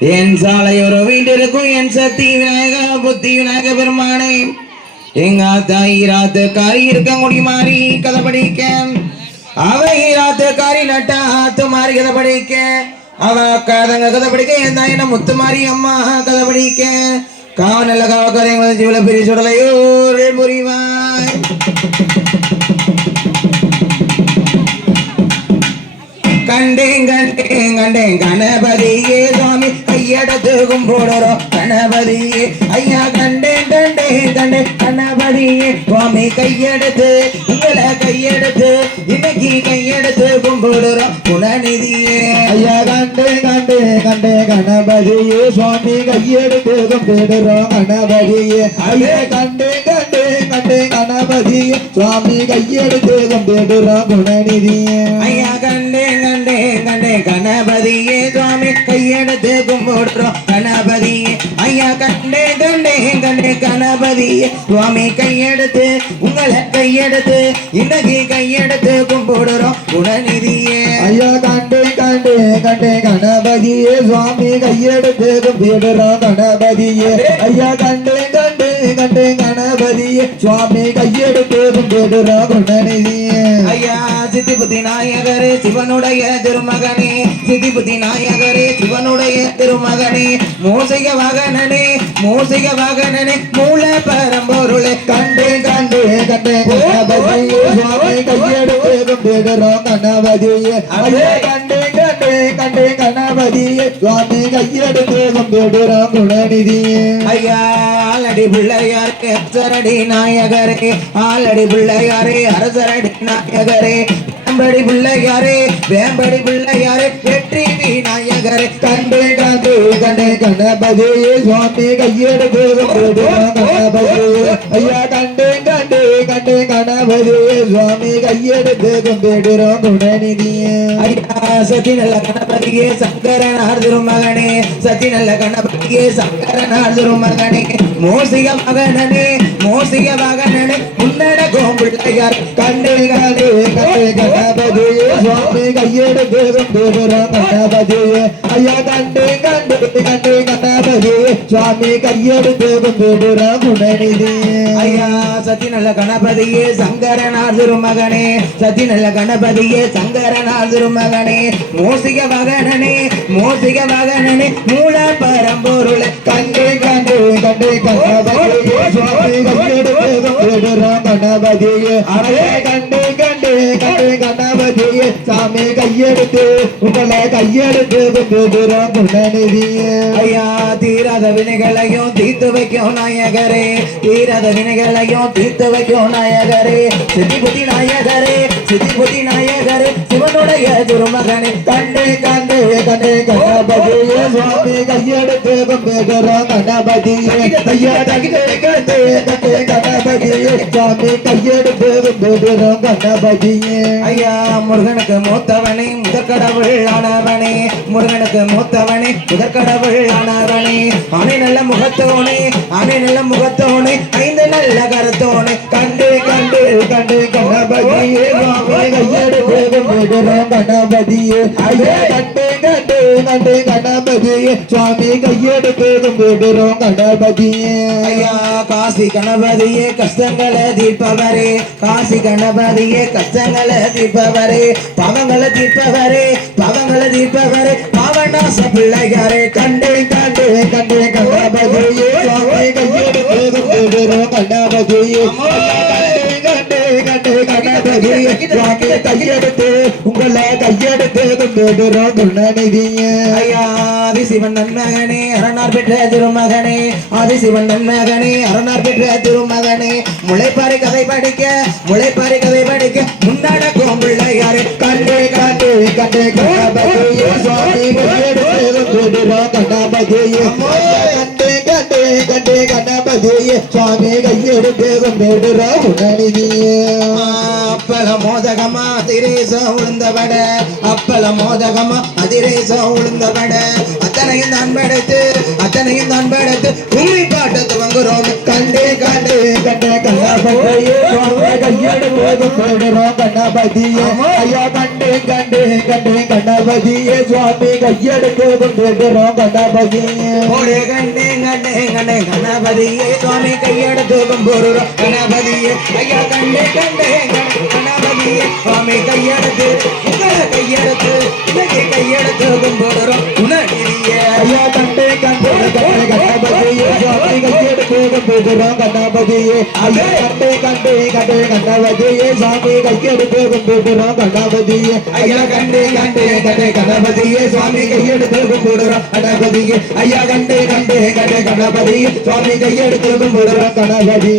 என் சாலையொரு வீட்டிற்கும் என் சக்தி விநாயக புத்தி விநாயக பெருமானே எங்க தாய் ராத்து காரி இருக்க முடியுமாறி கதை படிக்க அவை ராத்து காரி நட்டா ஆத்து மாறி கதை படிக்க அவ கதங்க கதை படிக்க என் தாய் என்ன முத்து மாறி அம்மா கதை படிக்க காவனல்ல காவக்காரங்க ஜீவல பெரிய சுடலையூர் முறிவாய் கண்டேன் கண்டேன் கண்டேன் கணபதியே சுவாமி கையெடுத்து கும்பிடுறோம் கணபதியே ஐயா கண்டேன் கண்டேன் கண்டேன் கணபதியே சுவாமி கையெடுத்து உங்களை கையெடுத்து இன்னைக்கு கையெடுத்து கும்பிடுறோம் குணநிதியே ஐயா கண்டேன் கண்டேன் கண்டேன் கணபதியே சுவாமி கையெடுத்து கும்பிடுறோம் கணபதியே ஐயா கண்டேன் கண்டேன் கண்டேன் கணபதியே சுவாமி கையெடுத்து கும்பிடுறோம் குணநிதியே ஐயா கண்டேன் கண்டேன் கண்டேன் கணபதியே சுவாமி கையெடுத்து கும்பிடுறோம் கணபதியே ஐயா கண்டேன் கண்டேன் கண்டேன் கணபதியே சுவாமி கையெடுத்து உங்களை கையெடுத்து இன்னைக்கு கையெடுத்து கும்பிடுறோம் குணநிதியே ஐயா கண்டேன் கண்டேன் கண்டேன் கணபதியே சுவாமி கையெடுத்து கும்பிடுறோம் கணபதியே ஐயா கண்டேன் கண்டேன் கண்டேன் கணபதியே சுவாமி கையெடுத்து கும்பிடுறோம் குணநிதியே ஐயா சித்தி புத்தி நாயகரே சிவனுடைய திருமகனே சித்தி புத்தி நாயகரே சிவனுடைய திருமகனே மூசிக வாகனனே மூசிக வாகனனே மூல பரம்பொருளே கண்டேன் கண்டேன் கண்டேன் கணபதியே சுவாமி கையெடுத்து கும்பிடுறோம் கணபதியே ஐயா கண்டேன் கண்டேன் கண்டேன் கணபதியே சுவாமி கையெடுத்து கும்பிடுறோம் குணநிதியே ஐயா ஆலடி பிள்ளையாரே அரசரடி நாயகரே ஆலடி பிள்ளையாரே அரசரடி நாயகரே வேம்படி பிள்ளையாரே வேம்படி பிள்ளையாரே வெற்றி விநாயகரே கண்டேன் கண்டேன் கண்டேன் கணபதியே சுவாமி கையெடுத்து கும்பிடுறோம் கணபதியே ஐயா கண்டேன் கண்டேன் கண்டேன் கணபதியே சுவாமி கையெடுத்து கும்பிடுறோம் குணநிதியே ஐயா சத்தி நல்ல கணபதியே சங்கரனார் திருமகனே சத்தி நல்ல கணபதியே சங்கரனார் திருமகனே மோசிக மகனனே மோசிக மகனனே முன்னட கோம்பிள்ளையார் கண்டேன் கண்டேன் கண்டேன் கணபதியே சுவாமி கையெடுத்து கும்பிடுறோம் கணபதியே ஐயா கண்டேன் கண்டேன் கண்டேன் கணபதியே சுவாமி கையெடுத்து கும்பிடுறோம் குணநிதியே ஐயா சத்தி நல்ல கணபதியே சங்கரனார் திருமகனே சத்தி நல்ல கணபதியே சங்கரனார் திருமகனே மோசிக மகனனே மோசிக மகனனே மூல பரம்பொருளே கண்டேன் கண்டேன் கண்டேன் கணபதியே சுவாமி கையெடுத்து கும்பிடுறோம் கணபதியே ஐயா கண்டேன் கண்டேன் கண்டேன் கணபதியே சாமி கையெடுத்து உங்களை கையெடுத்து கும்பிடுறோம் குணநிதியே ஐயா தீராத வினைகளையும் தீர்த்து வைக்கும் நாயகரே தீராத வினைகளையும் தீர்த்து வைக்கும் நாயகரே சித்தி புத்தி நாயகரே சித்தி புத்தி நாயகரே சிவனுடைய திருமகனே கண்டேன் கண்டேன் கண்டேன் கணபதியே சுவாமி கையெடுத்து கும்பிடுறோம் கணபதியே ஐயா கண்டேன் கண்டேன் கண்டேன் கணபதியே சுவாமி கையெடுத்து கும்பிடுறோம் கணபதியே ஐயா முருகனுக்கு மூத்தவனே முதற்கடவுள் ஆனவனே முருகனுக்கு மூத்தவனே முதற்கடவுள் ஆனவனே அணை நல்ல முகத்தோனே அணை நல்ல முகத்தோனே ஐந்து நல்ல கருத்தோனே கண்டேன் கண்டேன் கண்டேன் கணபதியே சுவாமி கையெடுத்து கும்பிடுறோம் கணபதியே ஐயா கண்டேன் கண்டேன் கண்டேன் கணபதியே சுவாமி கையெடுத்து கும்பிடுறோம் கணபதியே ஐயா காசி கணபதியே கஷ்டங்களை தீர்ப்பவரே காசி கணபதியே கஷ்டங்களை தீர்ப்பவரே பாவங்களை தீர்ப்பவரே பாவங்களை தீர்ப்பவரே பாவநாச பிள்ளையாரே கண்டேன் கண்டேன் கண்டேன் கணபதியே சுவாமி கையெடுத்து கும்பிடுறோம் கணபதியே கண்டேன் கண்டேன் கண்டேன் கணபதியே சுவாமி கையெடுத்து உங்களை கையெடுத்து கும்பிடுறோம் குணநிதியே ஐயா ஆதிசிவன் நன்மகனே அரணார் பெற்ற திருமகனே ஆதிசிவன் நன்மகனே அரணார் பெற்ற திருமகனே முளைப்பாரி கதை படிக்க முளைப்பாரி கதை படிக்க முன்னடக்கும் பிள்ளையாரே கண்டேன் கண்டேன் கண்டேன் கணபதியே சுவாமி கையெடுத்து கும்பிடுறோம் கணபதியே கண்டேன் கண்டேன் கண்டேன் கணபதியே சுவாமி கையெடுத்து கும்பிடுறோம் உடனடியே அப்பள மோதகமா அதிரேசம் உளுந்தவட அப்பள மோதகமா அதிரேசம் உளுந்தவட அத்தனையும் தான் படைத்து கும்மி பாட்ட துவங்குறோம் கண்டே கண்டே கண்டே கண்ணாபதியே சுவாமி கையெடுத்து கும்பிடுறோம் கண்ணாபதியே ஐயா கண்டே கண்டே கண்டே கண்ணாபதியே சுவாமி கையெடுத்து கும்பிடுறோம் கண்ணாபதியே ஒரே கண்டே கண்டே கண்டே கணபதியே சுவாமி கையெடுத்து கும்பிடுறோம் கணபதியே ஐயா கண்டே கண்டே கணபதியே சுவாமி கையெடுத்து இன்னைக்கு கையெடுத்து கும்பிடுறோம் உணர்கிறியே ஐயா கண்டே கண்டே கண்டே கண்ணாபதியே சுவாமி கையெடுத்து கும்பிடுறோம் கண்ணாபதியே ஐயா கண்டே கண்டே கண்டே கண்ணாபதியே சுவாமி கையெடுத்து கும்பிடுறோம் கண்ணாபதியே ஐயா கண்டே கண்டே கண்டே கணபதியே சுவாமி கையெடுத்து கும்பிடுறோம் கணபதியே ஐயா கண்டே கண்டே கண்டே கணபதியே சுவாமி கையெடுத்து கும்பிடுறோம் கணபதி